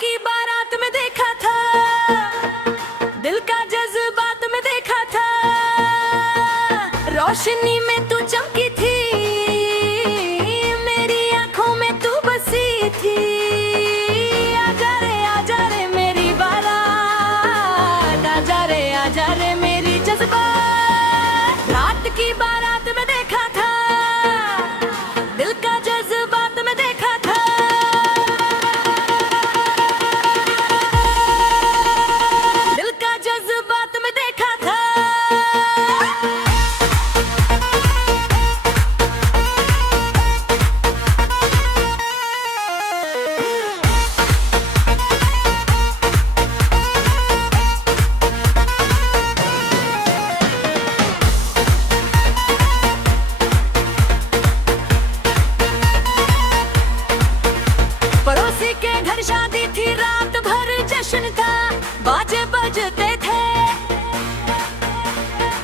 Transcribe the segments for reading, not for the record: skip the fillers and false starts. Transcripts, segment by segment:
की बारात में देखा था, दिल का जज्बात में देखा था, रोशनी में तू चमकी थी, मेरी आंखों में तू बसी थी। आजा रे मेरी बारात, आजा रे मेरी जज्बात। रात की बारात में देखा था, दिल का जज्बात में देखा था, दिल का जज्बात में देखा था। पड़ोसी के घर शादी थी, रात भर जश्न था, बाजे बजते थे,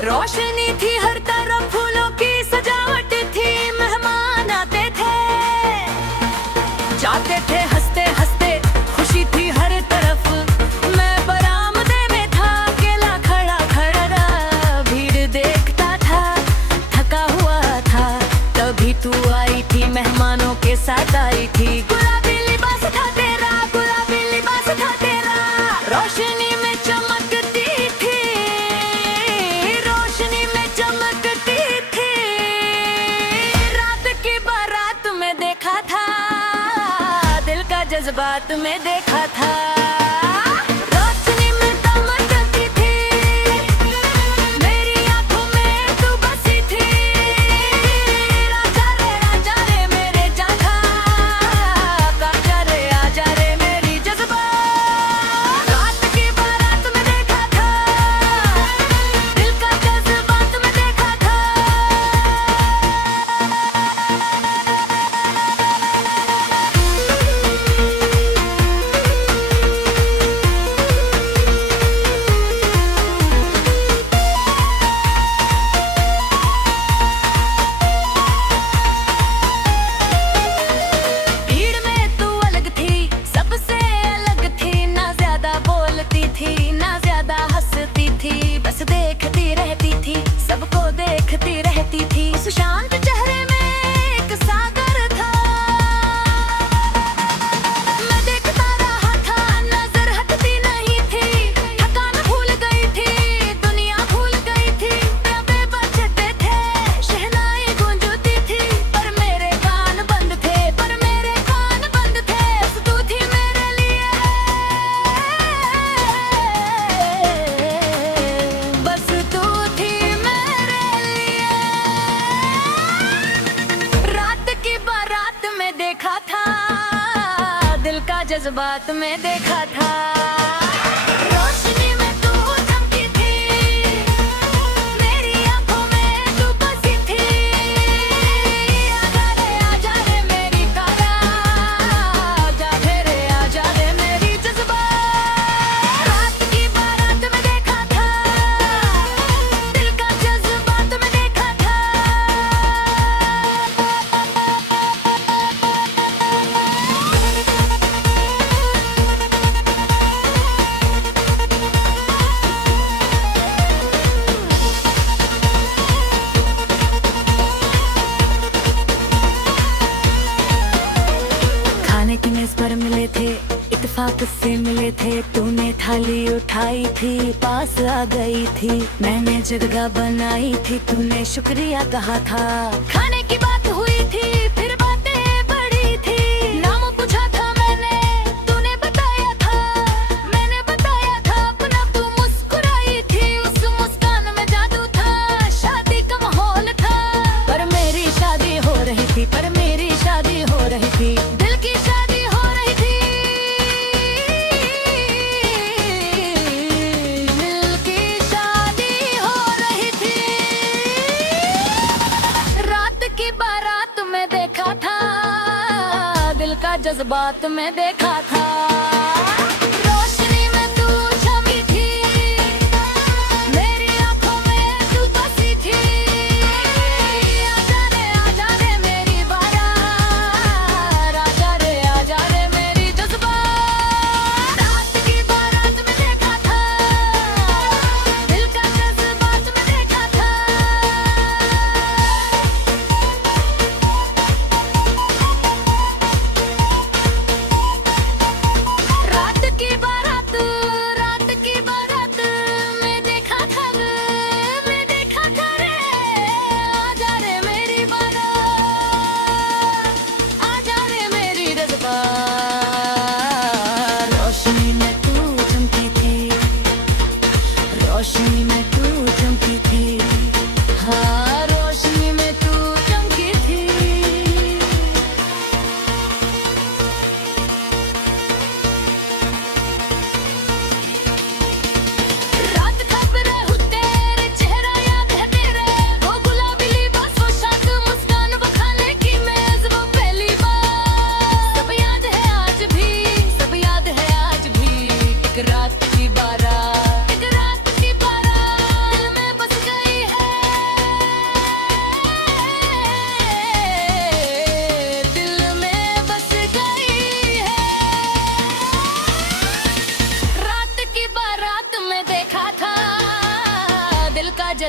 रोशनी थी हर तरफ, फूलों की सजावट थी, मेहमान आते थे, जाते थे हंसते हंसते, खुशी थी हर तरफ। मैं बरामदे में था, अकेला खड़ा खड़ा, भीड़ देखता था, थका हुआ था, तभी तू आई थी, मेहमानों के साथ आई थी। गुलाबी लिबास था तेरा, गुलाबी लिबास था तेरा, रोशनी में चमकती थी, रोशनी में चमकती थी। रात की बारात में देखा था, दिल का जज्बात में देखा था, रोशनी में चमकती थी, मेरी आंखों में तू बसी थी। आजा रे मेरे जाना, आजा रे मेरी जज्बात। रात की बारात में देखा था, दिल का जज्बात में देखा था। भीड़ में तू अलग थी, सबसे अलग थी, ना ज्यादा बोलती थी, ना ज्यादा हंसती थी, बस देखती रहती थी, सबको देखती रहती थी। उस शांत चेहरे में एक सागर था, मैं देखता रहा था, नजर हटती नहीं थी, थकान भूल गई थी, दुनिया भूल गई थी। तबे बजते थे, शहनाई गूंजती थी, पर मेरे कान बंद थे, पर मेरे कान बंद थे। बस तू थी मेरे लिए, बस तू थी मेरे लिए। रात की बारात में देखा था, दिल का जज्बात में देखा था, रोशनी में तू चमकी थी, मेरी आंखों में तू बसी थी। आजा रे मेरी कारा, आजा रे मेरी जज्बात। रात की बारात में देखा था, दिल का जज्बात में देखा था। खाने की मेज पर मिले थे, इत्तेफाक से मिले थे, तूने थाली उठाई थी, पास आ गई थी, मैंने जगह बनाई थी, तूने शुक्रिया कहा था। खाने की बात हुई थी, फिर बातें बढ़ी थी, नाम पूछा था मैंने, तूने बताया था, मैंने बताया था अपना, तू मुस्कुराई थी, उस मुस्कान में जादू था, शादी का माहौल था, पर मेरी शादी हो रही थी, पर मेरी शादी हो रही थी, दिल की शादी हो रही थी, दिल की शादी हो रही थी। रात की बारात में देखा था, दिल का जज्बात में देखा था, रोशनी में तू छमी थी, मेरी आंखों में तू बसी थी। आजा रे मेरी बारात, आजा रे मेरी जज्बात।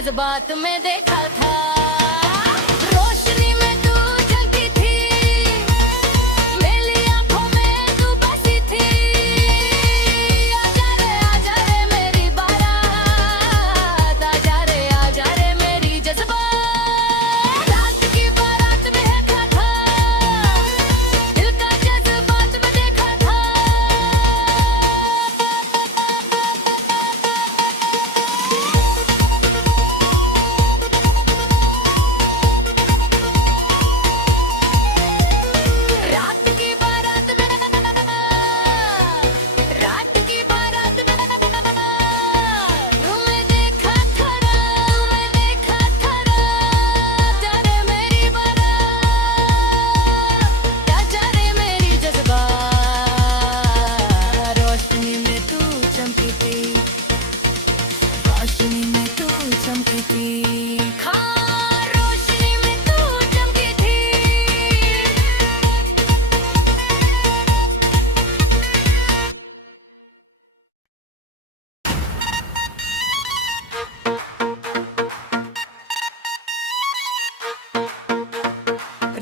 जज्बात में देखा था। रोशनी में तू जलती थी, मेरी आंखों में तू बसी थी। आजा रे मेरी बारात, आजा रे मेरी जज्बात। रात की बारात में देखा था, दिल का जज्बात में देखा था।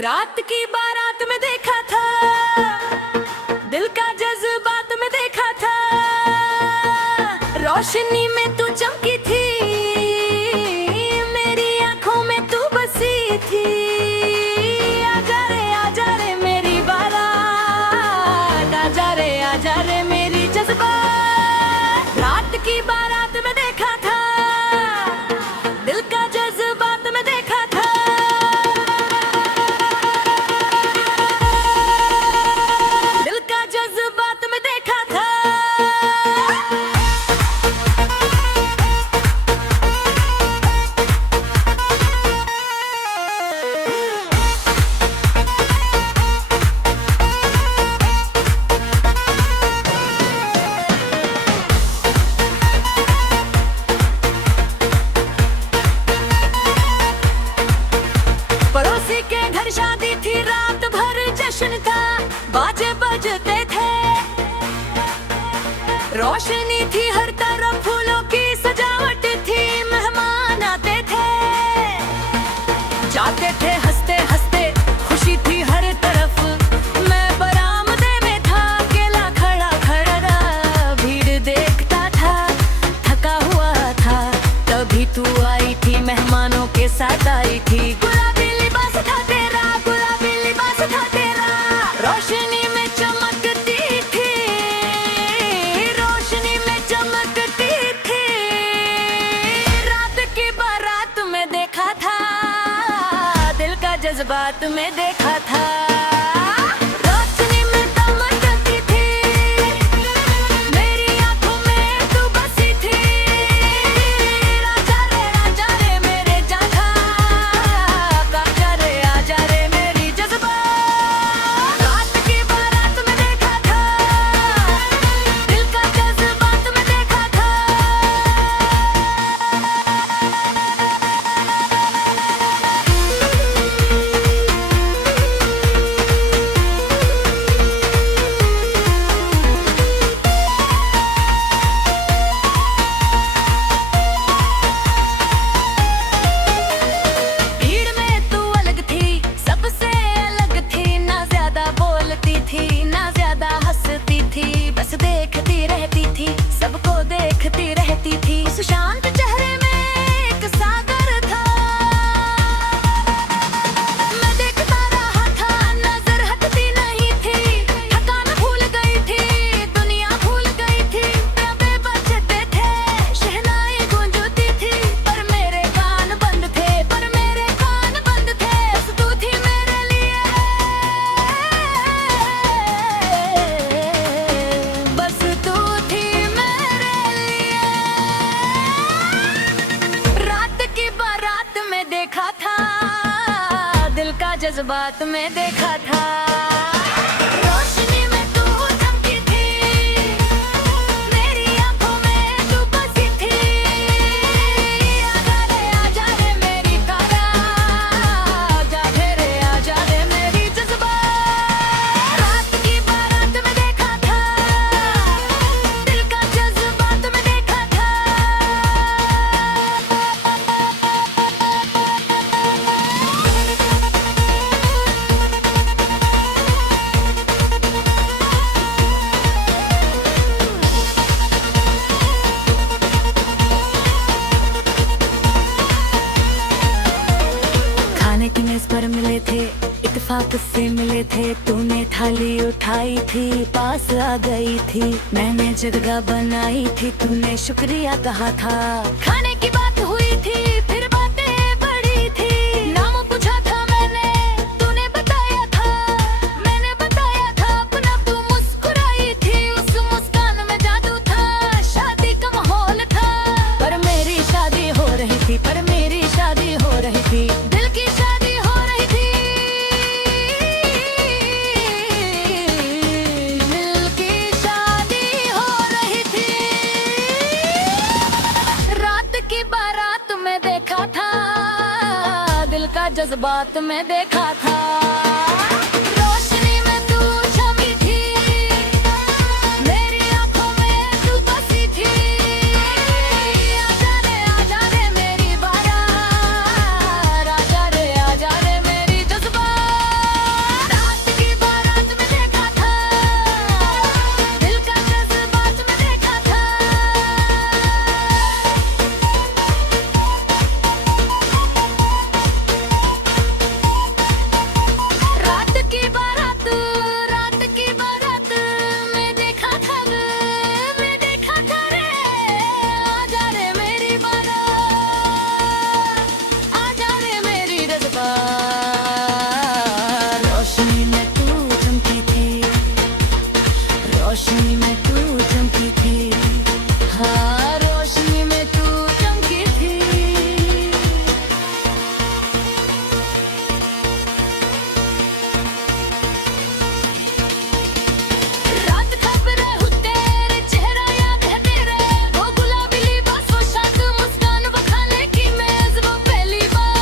रात की बारात में देखा था, दिल का जज्बात में देखा था। रोशनी में तू चमकी थी, मेरी आंखों में तू बसी थी। आजा रे मेरी बारात, आजा रे मेरी जज्बात। रात की बारात में देखा था, दिल का जज्बात में देखा था। के घर शादी थी, रात भर जश्न था, बाजे बजते थे। रोशनी थी हर तरफ, फूलों की सजावट थी, मेहमान आते थे जाते थे हंसते हंसते, खुशी थी हर तरफ। मैं बरामदे में था, अकेला खड़ा खड़ा भीड़ देखता था, थका हुआ था। तभी तू आई थी, मेहमानों के साथ आई थी। गुलाबी लिबास था तेरा, गुलाबी लिबास था तेरा। रोशनी में चमकती थी, रोशनी में चमकती थी। रात की बारात में देखा था, दिल का जज्बात में देखा था। रोशनी में चमकती थी, मेरी आंखों में तू बसी थी। आजा रे मेरे जाना, आजा रे मेरी जज्बात। रात की बारात में देखा था, दिल का जज्बात में देखा था। भीड़ में तू अलग थी, सबसे अलग थी। ना ज्यादा बोलती थी, ना ज्यादा हंसती थी, बस देखती रहती थी, सबको देखती रहती थी। उस शांत चेहरे में एक सागर था, मैं देखता रहा था, नजर हटती नहीं थी। थकान भूल गई थी, दुनिया भूल गई थी। तबे बजते थे, शहनाई गूंजती थी, पर मेरे कान बंद थे, पर मेरे कान बंद थे। बस तू थी मेरे लिए, बस तू थी मेरे लिए। रात की बारात में देखा था, दिल का जज्बात में देखा था। रोशनी में तू चमकी थी, मेरी आंखों में तू बसी थी। आजा रे मेरी तारा, आजा रे मेरी जज्बात। रात की बारात में देखा था, दिल का जज्बात में देखा था। इत्तेफाक से मिले थे, तूने थाली उठाई थी, पास आ गई थी, मैंने जगह बनाई थी, तूने शुक्रिया कहा था। खाने की बात हुई थी, फिर बातें बढ़ी थी, नाम पूछा था मैंने, तूने बताया था, मैंने बताया था अपना, तू मुस्कुराई थी, उस मुस्कान में जादू था, शादी का माहौल था, पर मेरी शादी हो रही थी, पर मेरी शादी हो रही थी, दिल की शादी हो रही थी, दिल की शादी हो रही थी। रात की बारात में देखा था, दिल का जज्बात में देखा था, रोशनी में तू छमी थी, मेरी आंखों में तू बसी थी, आजा रे मेरी बारात, आजा रे मेरी जज्बात। रात की बारात में देखा था, दिल का जज्बात में देखा था। रात की बारात में देखा था, मैं देखा था रे, आजा रे मेरी बारात, आजा रे मेरी जज्बात। रोशनी में तू चमकी थी, रोशनी में तू चमकी थी, हाँ रोशनी में तू चमकी थी। रात खबरें हूँ तेरे, चेहरा याद है तेरे, वो गुलाबी लिबास, वो शाद मुस्कान, वो खाने की मेज, वो पहली बार,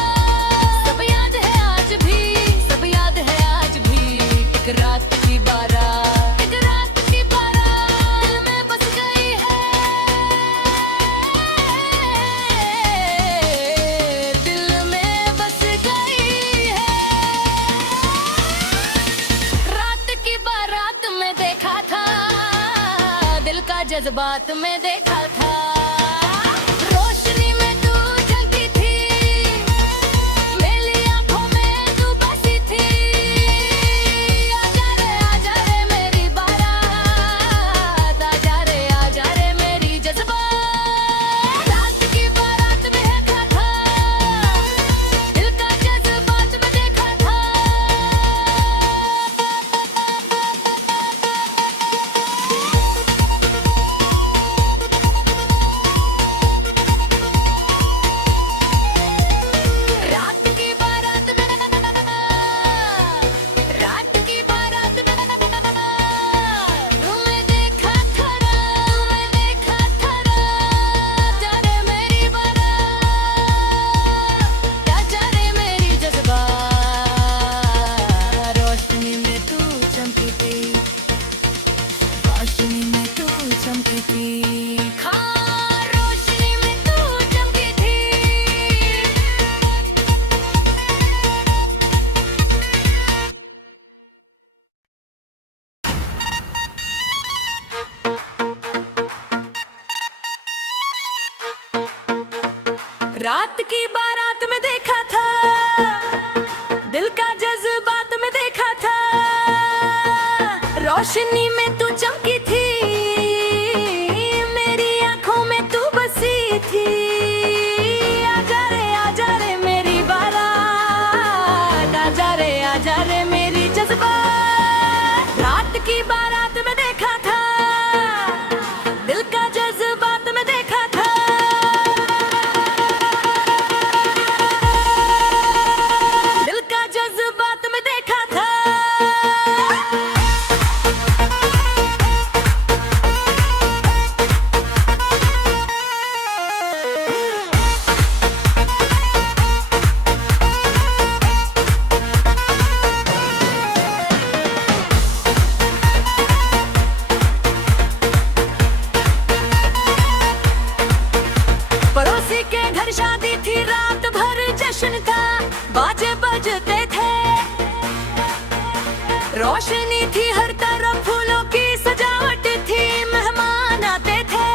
सब याद है आज भी, सब याद है आज भी। एक रात की बारात, एक रात की बारात दिल में बस गई है, दिल में बस गई है। रात की बारात में देखा था, दिल का जज्बात में देखा था, रोशनी में तू झलकी थी, मेरी आंखों में तू बसी थी, आजा रे मेरी बारात, आजा रे मेरी जज्बात। रात की बारात में देखा था, दिल का जज्बात में देखा था। रात की बारात में, रात की बारात में तुम्हें देखा था, तुम्हें देखा था, आजा रे मेरी बारात, आजा रे मेरी जज्बात। रोशनी में तू चमकी थी, रोशनी में तू चमकी थी, हाँ रोशनी में तू चमकी थी। रात की बारात में देखा था, दिल का जज्बात में देखा था, रोशनी में तू चमकी थी, मेरी आंखों में तू बसी थी, आजा रे मेरी बारात, आजा रे मेरी जज्बात। रात की बारात में देखा था, दिल का जज्बात में देखा था, दिल का जज्बात में देखा था। पड़ोसी के घर शादी थी, रात भर जश्न था, बाजे बजते थे, रोशनी थी हर तरफ, फूलों की सजावट थी, मेहमान आते थे,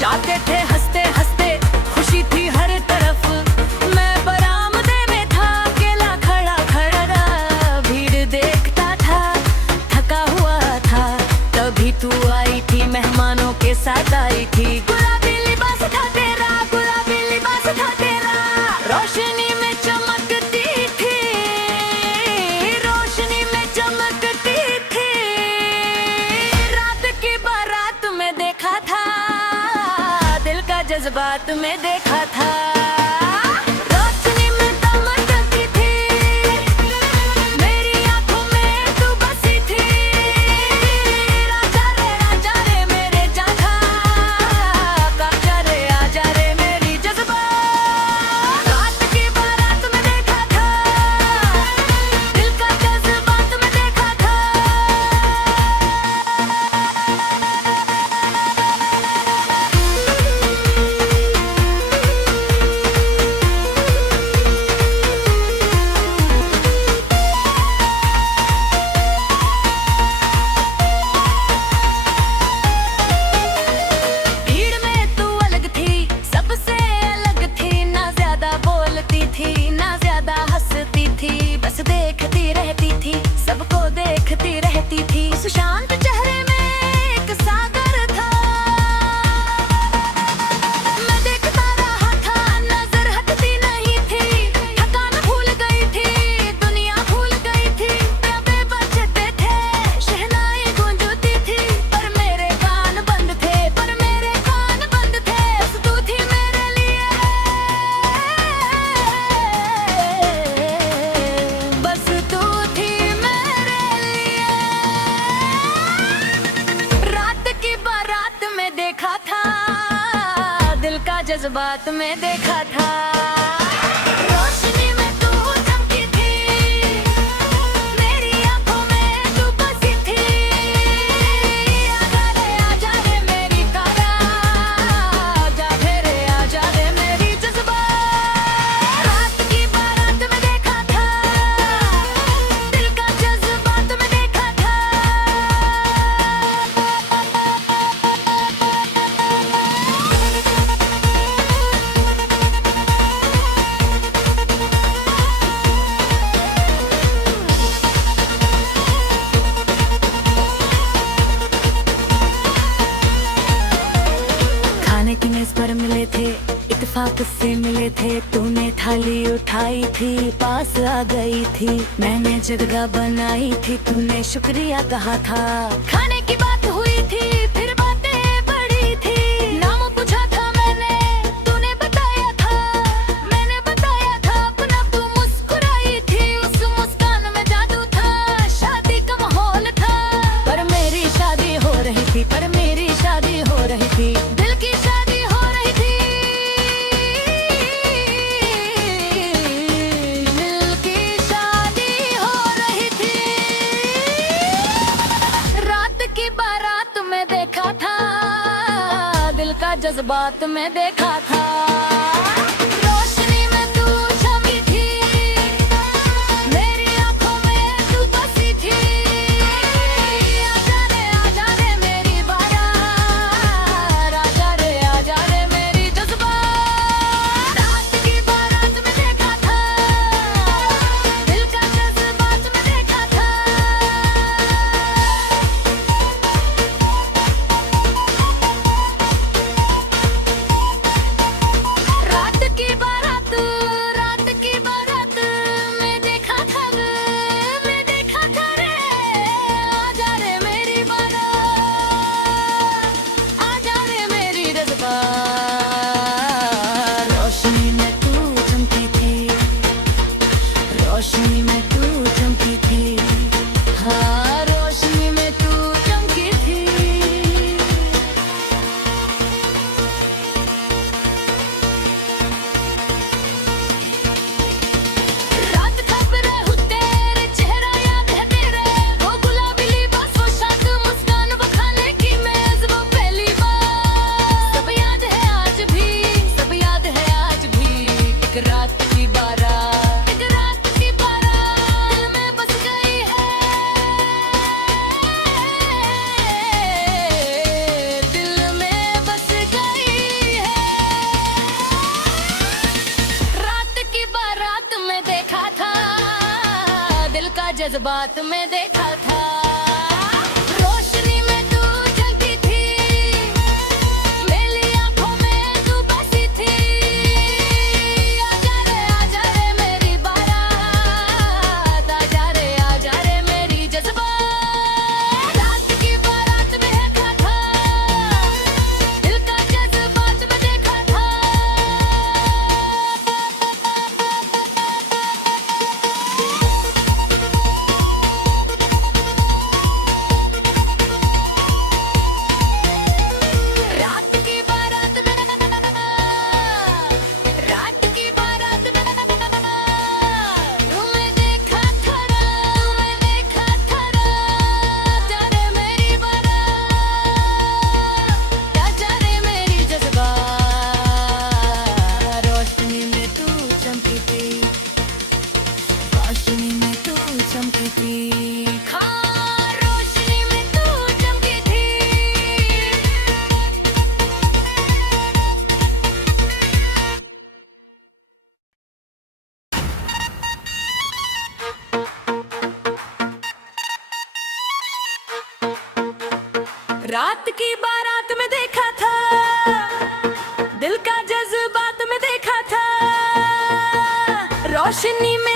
जाते थे हंसते हंसते, खुशी थी हर तरफ, मैं बरामदे में था, अकेला खड़ा खड़ा। रोशनी में चमकती थी, रोशनी में चमकती थी, रात की बारात में देखा था, दिल का जज्बात में देखा था। देखती रहती थी, सबको देखती रहती थी, उस शांत चेहरे में एक सागर था। मैं देखता रहा था, नजर हटती नहीं थी, थकान भूल गई थी, दुनिया भूल गई थी, प्यादे बजते थे, शहनाई गूंजती थी, पर मेरे कान बंद थे, पर मेरे कान बंद थे। बस तू थी मेरे लिए, बस तू थी मेरे लिए। रात की बारात में देखा था, दिल का जज्बात में देखा था। रोशनी में तू चमकी थी, मेरी आंखों में तू बसी थी, आजा रे मेरी तारा, आजा रे आजा रे मेरी जज्बा। रात की बारात में देखा था, दिल का जज्बात में देखा था। खाने की मेज पर मिले थे, इत्तेफाक से मिले थे, तूने थाली उठाई थी, पास आ गई थी, मैंने जगह बनाई थी, तूने शुक्रिया कहा था। खाने की बात हुई थी, फिर बातें बढ़ी थी, नाम पूछा था मैंने, तूने बताया था, मैंने बताया था अपना, तू मुस्कुराई थी, उस मुस्कान में जादू था, शादी का माहौल था, पर मेरी शादी हो रही थी, पर मेरी शादी हो रही थी, दिल की शादी हो रही थी, दिल की शादी हो रही थी। रात की बारात में देखा था, दिल का जज्बात में देखा था। रोशनी में तू चमकी थी, मेरी आंखों में तू बसी थी, आजा रे मेरी बारात, आजा रे मेरी जज्बा। रात की बारात में देखा था, दिल का जज्बात में देखा था। रात की बारात, रात की बारात में देखा था, मैं देखा था रे, आजा रे मेरी बारात, आजा रे मेरी जज्बा। रोशनी में तू चमकी थी, रोशनी में तू चमकी थी, हाँ रोशनी में तू चमकी थी। रात खबरें हूँ तेरे, चेहरा याद है तेरे, वो गुलाबी लिबास, वो शाद मुस्कान, वो खाने की मेज, वो पहली बार, सब याद है आज भी, सब याद है आज भी। एक रात की बारात, एक रात की बारात दिल में बस गई है, दिल में बस गई है। रात की बारात में देखा था, दिल का जज्बात में देखा था। रोशनी में तू चमकी थी, मेरी आंखों में तू बसी थी, आजा की बारात में देखा था, दिल का जज्बात में देखा था, रोशनी में